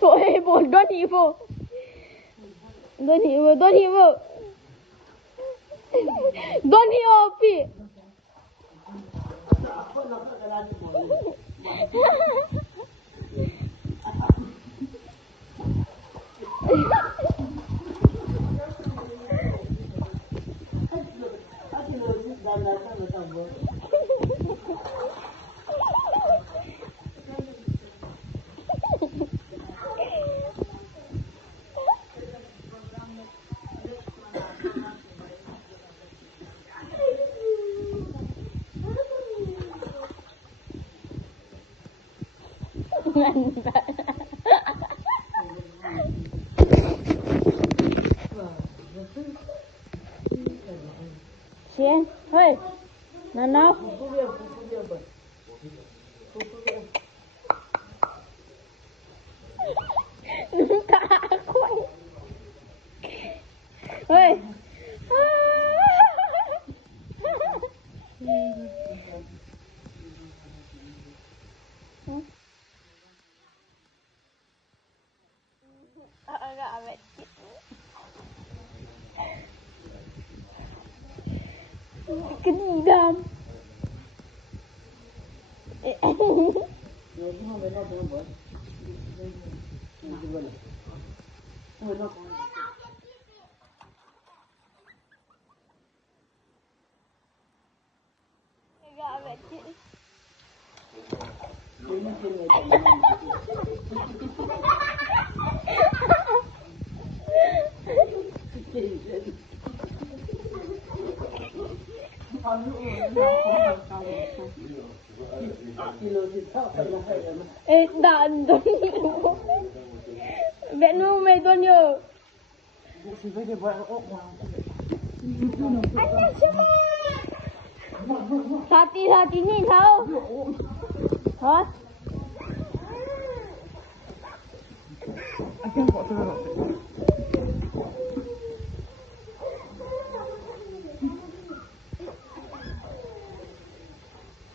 Ôi, bốn đốt đi vô. Đốt đi vô, đốt đi vô. Đốt đi vô, Pi. Xiên, thôi, nào. Cả quay. Thôi. Agak awet. Kedidam. Agak awet. Dan tu. Bet nu mai tu nyo. Anak semua. Hati-hati ni tahu. Ha?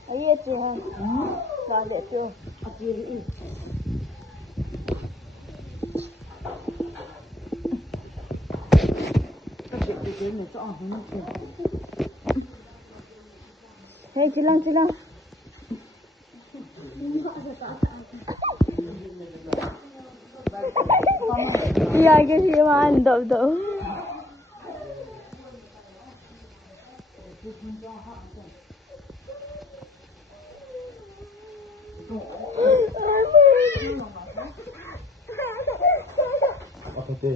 Ayah tu ha. Dah ada tu. Akiri. Hei, cilang. Iya, kasi mantap tu. Apa tu?